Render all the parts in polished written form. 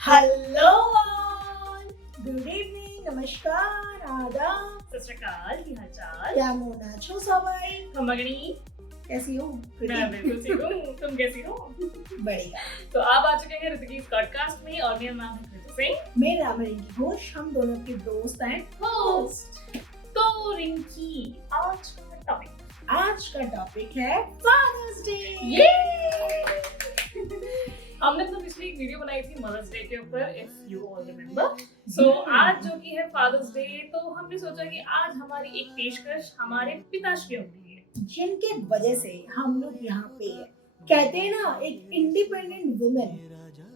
Hello all, good evening, नमस्कार, आदाब, सत श्री अकाल, की हालचाल? কেমন আছো সবাই? खमगनी। कैसी हो? मैं बिल्कुल ठीक हूँ, तुम कैसी हो? बढ़िया। तो आप आ चुके हैं ऋतिकीज पॉडकास्ट में और मेरा नाम है कृति सिंह। मैं रामा रिंकी घोष, हम दोनों के दोस्त हैं होस्ट। तो रिंकी, आज का टॉपिक है फादर्स डे। ये हमने तो पिछली एक वीडियो बनाई थी मदर्स डे के ऊपर, इफ यू ऑल रिमेम्बर। सो आज जो कि है फादर्स डे, तो हमने सोचा कि आज हमारी एक पेशकश हमारे पिताश्रियों के लिए, जिनके वजह से हम लोग यहाँ पे हैं। कहते हैं ना, एक इंडिपेंडेंट वुमेन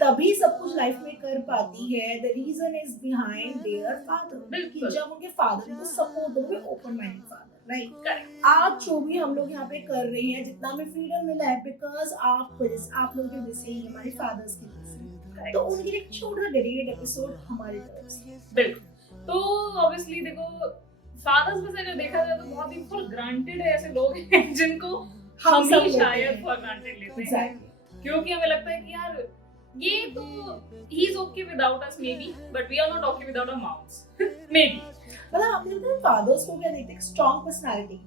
तभी सब कुछ लाइफ में कर पाती है। The reason is behind their father. बिल्कुल। जब उनके फादर को सपोर्ट हो, open minded father, right. Correct. आज जो भी हम लोग यहाँ पे कर रहे हैं, जितना हमें फ्रीडम मिला है, बिकॉज आप लोगों की वजह से ही, हमारे फादर्स की वजह से। तो उनके लिए एक छोटा डेडिकेटेड एपिसोड हमारे तरफ से। बिल्कुल। तो ऑब्वियसली देखो, फादर्स में से अगर देखा जाए तो बहुत ही फॉर ग्रांटेड ऐसे लोग हैं जिनको हम सब ही लेते शायद हैं। फॉर ग्रांटेड लेते हैं, Exactly. क्योंकि हमें लगता है कि यार ये तो he is okay without us maybe, but we are not okay without our mouths maybe. मतलब हम लोग फादर्स को क्या देखते हैं, स्ट्रॉन्ग पर्सनालिटी,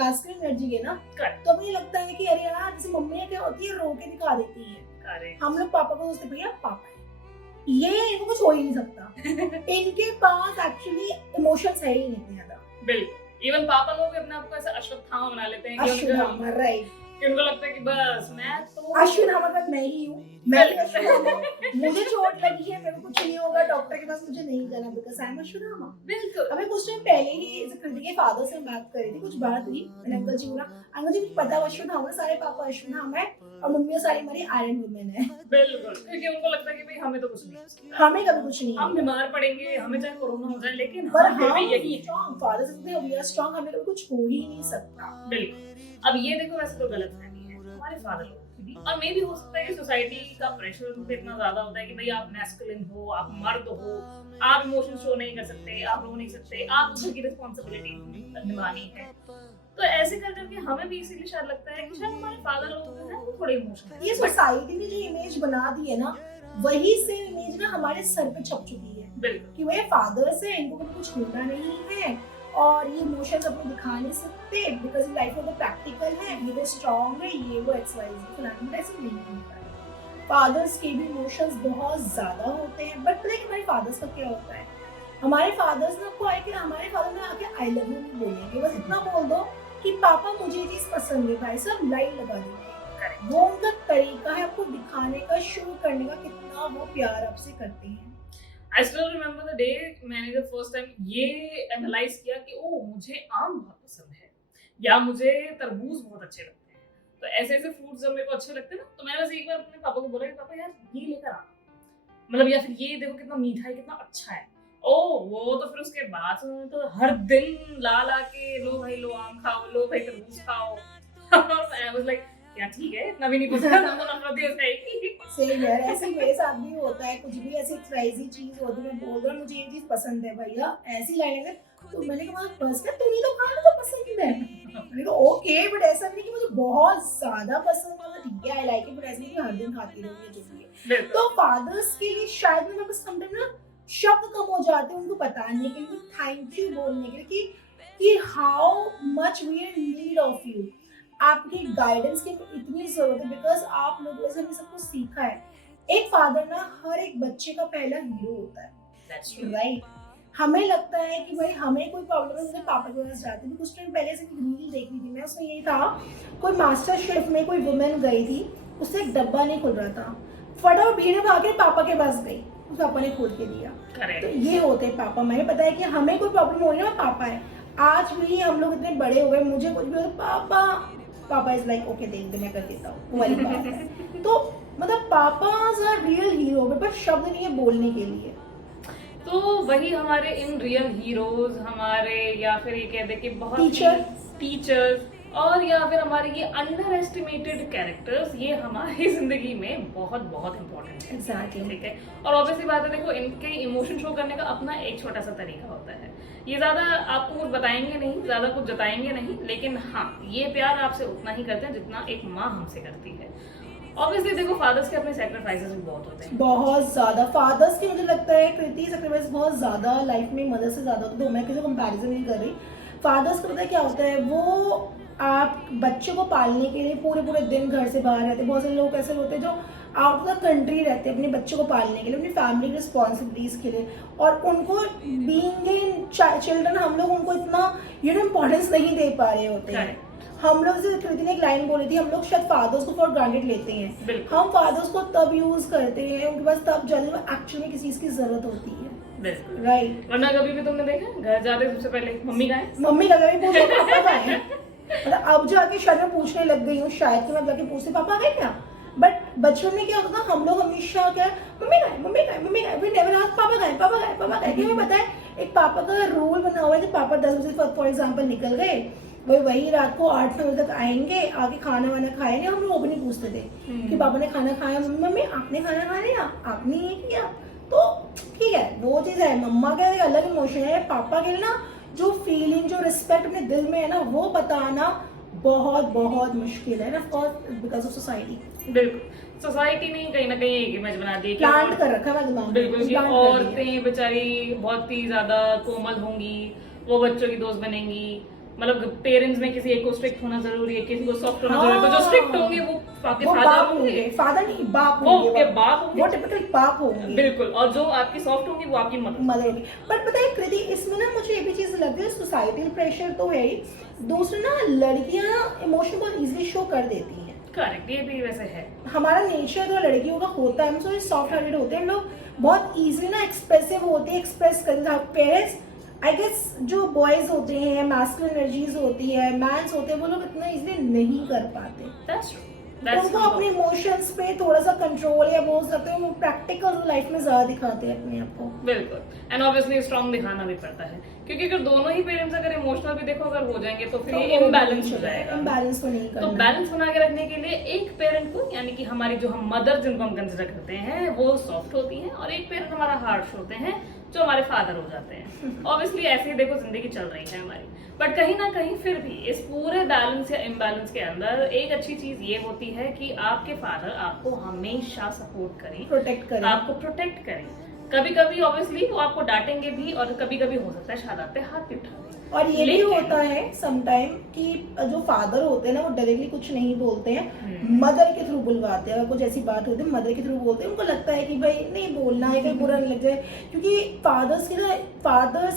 मैस्कुलिन एनर्जी है ना। Correct. तो मुझे लगता है कि अरे यार, जैसे मम्मी क्या होती है, रो के दिखा देती है। करेक्ट। हम लोग पापा को सोचते भैया पापा है, ये इनको कुछ हो ही नहीं सकता। इनके पास एक्चुअली इमोशंस है ही नहीं इतने ज्यादा। बिल्कुल। इवन पापा लोग अपने आप को ऐसा अश्वत्थामा बना लेते हैं कि अश्वत्थामा, राइट। उनको लगता है कि बस मैं तो अश्वत्थामा का मैं ही हूँ, मैं भी अश्वत्थामा हूँ। मुझे चोट लगी है, मेरे को कुछ नहीं होगा, डॉक्टर के पास मुझे नहीं जाना, बिकॉज़ आई एम अश्वत्थामा। बिल्कुल। अबे कुछ टाइम पहले ही कृति के फादर से बात कर रही थी, कुछ बात हुई, मैंने अंकल जी बोला, अंकल जी मुझे पता है अश्वत्थामा, सारे पापा अश्वत्थामा है और मम्मी सारी हमारी आयरन वुमेन है। बिल्कुल, क्योंकि उनको लगता है कि भाई हमें तो कुछ नहीं, हमें कभी कुछ नहीं, हम बीमार पड़ेंगे, हमें चाहे कोरोना हो जाए, लेकिन पर हम फिर भी यही है। स्ट्रांग फादर से वी आर स्ट्रांग, हमें कभी कुछ हो ही नहीं सकता। बिल्कुल। अब ये देखो, वैसे तो गलतफहमी है हमारे फादर लोगों की भी, और मे भी हो सकता है कि सोसाइटी का प्रेशर उन पे इतना ज्यादा होता है कि भाई आप मैस्कुलिन हो, आप मर्द हो, आप इमोशन शो नहीं कर सकते, आप रो नहीं सकते, आप घर की रिस्पांसिबिलिटी निभानी है। तो ऐसे कर करके हमें भी इसीलिए शायद लगता है कि शायद हमारे फादर लोग जो है वो थोड़े इमोशनल ये सोसाइटी ने जो इमेज बना दी है ना, वही सेम इमेज ना हमारे सर पे छप चुकी है। बिल्कुल। कि वे फादर्स हैं, इनको कभी कुछ होना नहीं है और ये इमोशंस अपने दिखा नहीं सकते, बिकॉज़ लाइफ में तो प्रैक्टिकल है, ये वो स्ट्रांग है, ये वो एक्सरसाइज फलाना, ऐसे नहीं होता है। फादर्स के भी इमोशंस बहुत ज्यादा होते हैं, बट पता है कि हमारे फादर्स का क्या होता है, हमारे फादर्स ना को आके, हमारे फादर ने आके आई लव यू नहीं बोलेंगे, बस इतना बोल दो कि पापा मुझे ये चीज पसंद है, भाई सब लाइन लगा देंगे। वो उनका तरीका है आपको दिखाने का, शो करने का, कितना वो प्यार आपसे करते हैं। I still remember the day मैंने जब फर्स्ट टाइम ये एनालाइज किया कि ओ मुझे आम बहुत पसंद है या मुझे तरबूज बहुत अच्छे लगते हैं, तो ऐसे ऐसे फ्रूट्स जब मेरे को अच्छे लगते हैं ना, तो मैंने बस एक बार अपने पापा को बोला कि पापा यार ये लेकर आ, मतलब या फिर ये देखो कितना मीठा है, कितना अच्छा है। ओ वो तो फिर उसके बाद से उन्होंने तो हर दिन ला ला के, लो भाई लो आम खाओ, लो भाई तरबूज खाओ। I was like क्या ठीक है, इतना भी नहीं पसंद, हम तो नफरत है उसका। सेम यार, ऐसे ही मेरे साथ भी होता है, कुछ भी ऐसी क्रेजी चीज होती है, मैं बोल रहा हूँ मुझे ये चीज पसंद है भैया, ऐसी लाइन है, तो मैंने कहा बस कर, तुम ही तो खाना तो पसंद है। मैंने कहा ओके, बट ऐसा नहीं कि मुझे बहुत ज्यादा पसंद है, ठीक है आई लाइक इट, बट ऐसा नहीं कि हर दिन खाती रहूंगी जो भी है। तो फादर्स के लिए शायद मेरे पास समटाइम ना शब्द कम हो जाते हैं उनको बताने के लिए, थैंक यू बोलने के लिए कि how much we are in need of you, आपकी गाइडेंस की इतनी जरूरत है, बिकॉज आप लोगों से हमने सब कुछ सीखा है। एक फादर ना हर एक बच्चे का पहला हीरो होता है, राइट। हमें लगता है कि भाई हमें कोई प्रॉब्लम है, मुझे पापा के पास जाते थे। कुछ टाइम पहले से रील देख रही थी मैं, उसमें यही था, कोई मास्टर शेफ में कोई वुमेन गई थी, उससे एक डब्बा नहीं खुल रहा था, फटाफट भीड़ भाग के पापा के पास गई, उस पापा ने खोल के दिया। तो ये होते हैं पापा। हमें पता है कि हमें कोई प्रॉब्लम हो रही है, पापा है। आज भी हम लोग इतने बड़े हो गए, मुझे कुछ भी पापा इज लाइक ओके देख दे, मैं कर देता हूँ, वो वाली बात है। तो मतलब पापाज आर रियल हीरो, पर शब्द नहीं है बोलने के लिए। तो वही हमारे इन रियल हीरोज, हमारे या फिर ये कह दे कि बहुत टीचर्स और या फिर हमारे ये अंडर एस्टिमेटेड कैरेक्टर्स, ये हमारी जिंदगी में बहुत बहुत इंपॉर्टेंट है। Exactly. ठीक है। और ऑब्वियसली बात है, देखो इनके इमोशन शो करने का अपना एक छोटा सा तरीका होता है, ये ज्यादा आपको कुछ बताएंगे नहीं, ज्यादा कुछ जताएंगे नहीं, लेकिन हाँ ये प्यार आपसे उतना ही करते हैं जितना एक माँ हमसे करती है। ऑब्वियसली देखो फादर्स के अपने सैक्रिफाइसेस भी बहुत होते हैं। बहुत ज्यादा फादर्स की मुझे लगता है कृति सेक्रीफाइस बहुत ज्यादा लाइफ में मदर से ज्यादा होता है, तो मैं किसी कंपैरिजन नहीं कर रही। फादर्स का पता है क्या होता है, वो आप बच्चे को पालने के लिए पूरे पूरे दिन घर से बाहर रहते हैं। बहुत सारे लोग ऐसे होते हैं जो आउट ऑफ द कंट्री रहते हैं अपने बच्चे को पालने के लिए, अपनी फैमिली रिस्पॉन्सिबिलिटीज के लिए, और उनको बीइंग इन चिल्ड्रन हम लोग उनको इतना इम्पोर्टेंस नहीं दे पा रहे होते हैं। हम लोग जैसे कृति ने एक लाइन बोली थी, हम लोग शायद फादर्स को फॉर ग्रांटेड लेते हैं। हम फादर्स को तब यूज करते हैं उनके पास तब जब एक्चुअली में किसी चीज की जरूरत होती है, राइट। वरना कभी भी तुमने देखा घर जाते सबसे पहले मम्मी कहाँ है, मम्मी का कभी पूछो पापा कहाँ है। मतलब अब जाके शायद मैं पूछने लग गई हूँ, शायद कि मैं जाके पूछती पापा गए क्या। बट बचपन में क्या होता था, हम लोग हमेशा क्या मम्मी का है, मम्मी का है, मम्मी का है, वी नेवर आस्क पापा का है, पापा का है, पापा का है। हमें पता है एक पापा का रूल बना हुआ है कि पापा 10 बजे फॉर एग्जाम्पल निकल गए, वही रात को 8-9 बजे तक आएंगे, आके खाना वाना खाएंगे। हम लोग वो भी नहीं पूछते थे कि पापा ने खाना खाया, मम्मी आपने खाना खा लिया, आपने ये किया। तो ठीक है वो चीज है, मम्मा का एक अलग इमोशन है। पापा के लिए ना जो फीलिंग जो रिस्पेक्ट अपने दिल में है ना, वो बताना बहुत बहुत मुश्किल है ना, ऑफकोर्स बिकॉज ऑफ सोसाइटी। बिल्कुल सोसाइटी ने कहीं ना कहीं एक इमेज बना दी, प्लांट कर रखा है दिमाग में। बिल्कुल कि औरतें बेचारी बहुत ही ज्यादा कोमल होंगी, वो बच्चों की दोस्त बनेंगी। मतलब पेरेंट्स में किसी एक को स्ट्रिक्ट होना जरूरी है, किसी को सॉफ्ट होना जरूरी है। तो जो स्ट्रिक्ट होंगे वो आपके फादर होंगे, फादर नहीं बाप वो होंगे, आपके बाप होंगे, वो टिपिकल बाप होंगे। बिल्कुल। और जो आपकी सॉफ्ट होंगी वो आपकी मदर होगी। बट पता है कृति, इसमें ना मुझे ये भी चीज लगती है, सोसाइटल प्रेशर तो है ही, दूसरा ना लड़कियां इमोशन बहुत इजीली शो कर देती हैं। करेक्ट, ये भी वैसे है। हमारा नेचर जो लड़कियों का होता है, हम थोड़े सॉफ्ट हार्टेड होते हैं, हम लोग बहुत इजीली ना एक्सप्रेसिव होते हैं, एक्सप्रेस करते हैं। पेरेंट्स आई गेस जो बॉयज होते हैं, मैस्कुलिन एनर्जीज होती है, मैंस होते हैं, वो लोग इतना इजीली नहीं कर पाते। That's true. उनको अपने इमोशंस पे थोड़ा सा कंट्रोल या बोल सकते हैं, वो प्रैक्टिकल लाइफ में ज्यादा दिखाते हैं अपने आप को। बिल्कुल, एंड ऑब्वियसली स्ट्रॉन्ग दिखाना भी पड़ता है, क्योंकि अगर दोनों ही पेरेंट्स अगर इमोशनल भी देखो अगर हो जाएंगे तो फिर ये इम्बैलेंस हो जाएगा। इम्बैलेंस तो नहीं करना। तो बैलेंस बना के रखने के लिए एक पेरेंट को, यानी कि हमारी जो हम मदर जिनको हम कंसिडर करते हैं वो सॉफ्ट होती हैं, और एक पेरेंट हमारा हार्श होते हैं जो हमारे फादर हो जाते हैं। ऑब्वियसली ऐसे ही देखो जिंदगी चल रही है हमारी, बट कहीं ना कहीं फिर भी इस पूरे बैलेंस या इम्बैलेंस के अंदर एक अच्छी चीज ये होती है कि आपके फादर आपको हमेशा सपोर्ट करें, प्रोटेक्ट करें, आपको प्रोटेक्ट करें। कभी कभी ऑब्वियसली वो आपको डांटेंगे भी, और कभी कभी हो सकता है शायद आप पे हाथ भी उठा दें। और ये भी होता है समटाइम कि जो फादर होते हैं ना, वो डायरेक्टली कुछ नहीं बोलते हैं, मदर के थ्रू बुलवाते हैं। अगर कुछ ऐसी बात होती है मदर के थ्रू बोलते हैं, उनको लगता है कि भाई नहीं बोलना है, कहीं बुरा नहीं लग जाए। क्योंकि फादर्स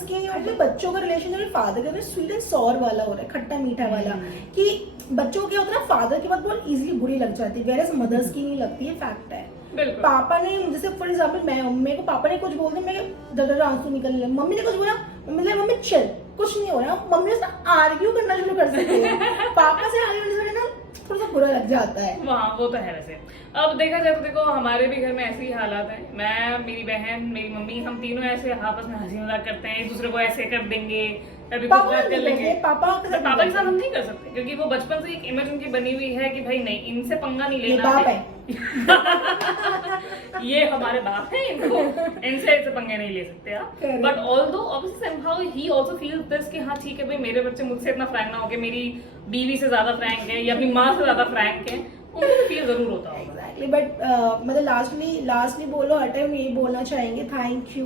के मतलब बच्चों का रिलेशन जो फादर का स्वीट एंड सॉर वाला हो रहा है, खट्टा मीठा वाला, कि बच्चों क्या होता है ना, फादर की बात बहुत इजीली बुरी लग जाती है, वेयर एज मदर्स की नहीं लगती है, फैक्ट है। पापा ने जैसे फॉर एग्जाम्पल मेरे को पापा ने कुछ बोल दिया, मेरे दर्द आंसू निकलने लगे। मम्मी ने कुछ बोला, मम्मी चल कुछ नहीं हो रहा, मम्मी से आर्ग्यू करना शुरू कर सकती है। पापा से आर्ग्यू करने से ना थोड़ा सा बुरा लग जाता है। हाँ वो तो है। वैसे अब देखा जाए तो देखो हमारे भी घर में ऐसे ही हालात है। मैं, मेरी बहन, मेरी मम्मी, हम तीनों ऐसे आपस में हंसी मजाक करते हैं, एक दूसरे को ऐसे कर देंगे, कभी कुछ बात कर लेंगे। पापा के साथ हम नहीं कर सकते, क्योंकि वो बचपन से एक इमेज उनकी बनी हुई है कि भाई नहीं, इनसे पंगा नहीं लेना, बाप है। ये हमारे बाप है, इनसे पंगे नहीं ले सकते आप। But although obviously somehow he also feels this कि हाँ ठीक है भाई, मेरे बच्चे मुझसे इतना फ्रैंक ना हो कि मेरी बीवी से ज्यादा फ्रैंक है या अपनी माँ से ज्यादा फ्रैंक है, उनको फील जरूर होता होगा। बट मतलब लास्टली बोलो, हर टाइम यही बोलना चाहेंगे, थैंक यू,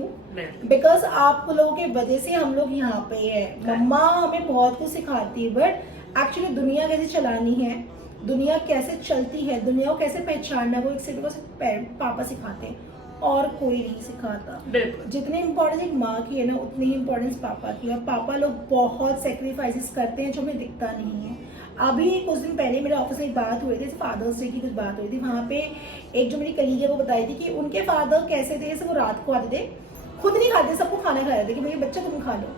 बिकॉज आप लोगों के वजह से हम लोग यहाँ पे है। मम्मा हमें बहुत कुछ सिखाती है, बट एक्चुअली दुनिया कैसे चलानी है, दुनिया कैसे चलती है, दुनिया को कैसे पहचानना, वो एक सिर्फ पापा सिखाते हैं और कोई नहीं सिखाता। जितनी इम्पोर्टेंस एक माँ की है ना, उतनी ही इम्पोर्टेंस पापा की है। पापा लोग बहुत सेक्रीफाइसेस करते हैं जो हमें दिखता नहीं है। अभी कुछ दिन पहले मेरे ऑफिस में एक बात हुई थी, फादर्स डे की कुछ बात हुई थी, वहाँ पे एक जो मेरी कलीग है वो बताई थी कि उनके फादर कैसे थे, जैसे वो रात को आते थे, खुद नहीं खाते, सबको खाना खा रहे थे कि भाई बच्चा तुम खा लो,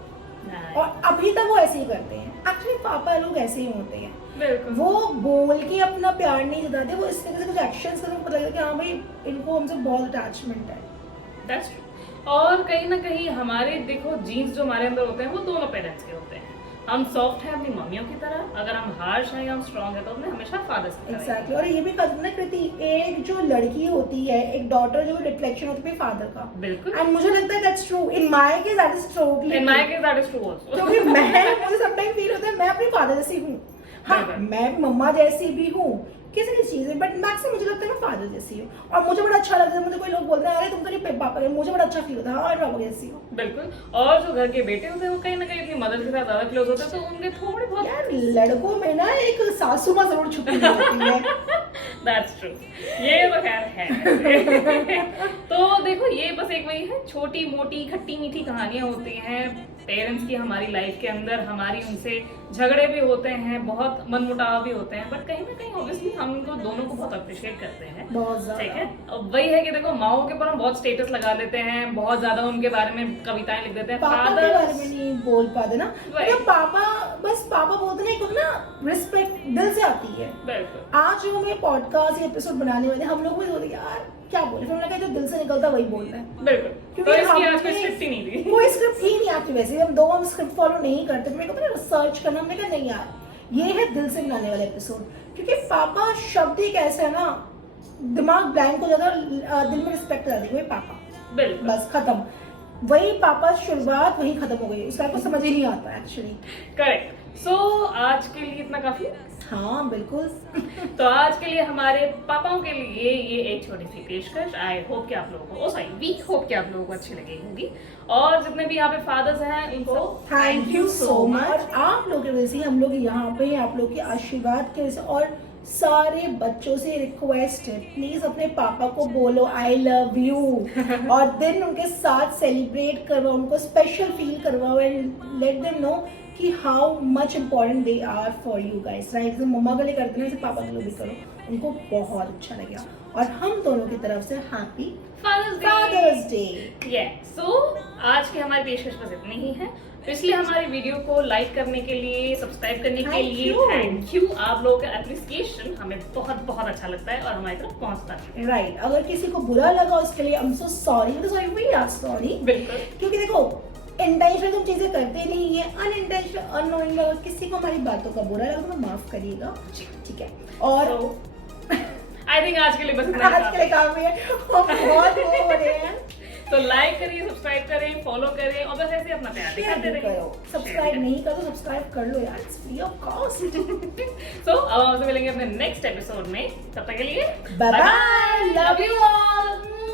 और अभी तक वो ऐसे ही करते हैं। एक्चुअली पापा लोग ऐसे ही होते हैं, वो बोल के अपना प्यार नहीं जताते, वो इस तरह से कुछ एक्शंस करके पता लगता है कि हाँ भाई इनको हमसे बहुत अटैचमेंट है। That's true. और कहीं ना कहीं हमारे देखो जीन्स जो हमारे अंदर होते हैं वो दोनों पेरेंट्स के होते हैं। हम सॉफ्ट हैं अपनी मम्मियों की तरह, अगर हम हार्श हैं या हम स्ट्रॉन्ग हैं तो हमने हमेशा फादर्स की तरह। एग्जैक्टली। और ये भी कहते ना कृति, एक जो लड़की होती है, एक डॉटर जो रिफ्लेक्शन होती है फादर का। बिल्कुल। एंड मुझे लगता है that's true, in my case that is true, in my case that is true also, क्योंकि मुझे समटाइम फील होता है मैं अपनी फादर जैसी हूँ। हाँ, मैं मम्मा जैसी भी हूँ, किसी किसी चीज़ है, बट मैक्सिमम मुझे लगता है मैं फादर जैसी हूँ। और मुझे बड़ा अच्छा लगता है, मुझे कोई लोग बोलते हैं अरे तुम तो नहीं पापा के, मुझे बड़ा अच्छा फील होता है हाँ पापा जैसी हूँ। बिल्कुल। और जो घर के बेटे होते हैं वो कहीं ना कहीं अपनी मदर के साथ ज्यादा क्लोज होते हैं, तो उनके थोड़े बहुत यार लड़कों में ना एक सासू माँ जरूर छुपी होती है। दैट्स ट्रू, ये तो खैर है। तो देखो ये बस एक वही है, छोटी मोटी खट्टी मीठी कहानियां होती हैं पेरेंट्स की हमारी लाइफ के अंदर, हमारी उनसे झगड़े भी होते हैं, बहुत मनमुटाव भी होते हैं, बट कहीं ना कहीं ऑब्वियसली हम उनको दोनों को बहुत अप्रिशिएट करते हैं, बहुत ज्यादा। ठीक है। अब वही है कि देखो माओ के ऊपर हम बहुत स्टेटस लगा देते हैं, बहुत ज्यादा उनके बारे में कविताएं लिख देते हैं, पापा के बारे में नहीं बोल पाते ना, मतलब पापा बस पापा बोलते ना, एक ना रिस्पेक्ट दिल से आती है। बिल्कुल। आज जो हमें पॉडकास्ट एपिसोड बनाने वाले हम लोग भी सोचते यार क्या बोले, फिर मैंने कहा जो दिल से निकलता वही बोलना है। बिल्कुल, क्योंकि तो इसकी आज हमने- कोई स्क्रिप्ट ही नहीं थी। कोई स्क्रिप्ट ही नहीं आती वैसे, हम स्क्रिप्ट फॉलो नहीं करते, तो मेरे को ना सर्च करना, हमने कहा नहीं यार ये है दिल से बनाने वाला एपिसोड, क्योंकि पापा शब्द एक ऐसा है ना, दिमाग ब्लैंक हो जाता है, दिल में रिस्पेक्ट आ जाती है पापा, बिल्कुल, बस खत्म। वही पापा शुरुआत वही खत्म हो गई, उसका कुछ समझ ही नहीं आता एक्चुअली। करेक्ट। सो आज के लिए इतना काफी है। हाँ बिल्कुल। तो आज के लिए हमारे पापाओं के लिए ये एक छोटी सी पेशकश। आई होप कि आप लोगों को, वी होप कि आप लोगों को अच्छी लगी होगी, और जितने भी यहाँ पे फादर्स हैं उनको थैंक यू सो मच। आप लोगों की वजह से हम लोग यहाँ पे हैं, आप लोग के आशीर्वाद की वजह से। और सारे बच्चों से रिक्वेस्ट है, प्लीज अपने पापा को बोलो आई लव यू, और दिन उनके साथ सेलिब्रेट करवाओ, उनको स्पेशल फील करवाओ, एंड लेट देम नो कि how much important they are for you guys, right. जैसे मम्मा के लिए करते हैं, पापा के लिए भी करो, उनको बहुत अच्छा लगेगा। और हम दोनों की तरफ से हैप्पी फादर्स डे। सो आज की हमारी पेशकश बस इतनी ही है। पिछले हमारी वीडियो को लाइक करने के लिए, सब्सक्राइब करने के लिए थैंक यू। आप लोगों का एप्रिसिएशन हमें बहुत बहुत अच्छा लगता है और हमारी तरफ पहुंचता है, राइट। अगर किसी को बुरा लगा उसके लिए I am so sorry, we are sorry. बिल्कुल, क्योंकि देखो इंटेंशनल तुम चीजें करते नहीं है, अनइंटेंशनल अननोइंग अगर किसी को हमारी बातों का बुरा लगा तो माफ करिएगा, ठीक है। और आई थिंक आज के लिए बस इतना आज के लिए काफी है, हम बहुत वो हो रहे हैं। तो लाइक करिए, सब्सक्राइब करें, फॉलो करें, और बस ऐसे अपना प्यार दिखाते रहिए। सब्सक्राइब नहीं कर तो सब्सक्राइब कर लो यार, इट्स फ्री ऑफ कॉस्ट। तो अब आपसे मिलेंगे अपने नेक्स्ट एपिसोड में, तब तक के लिए bye bye, love you all.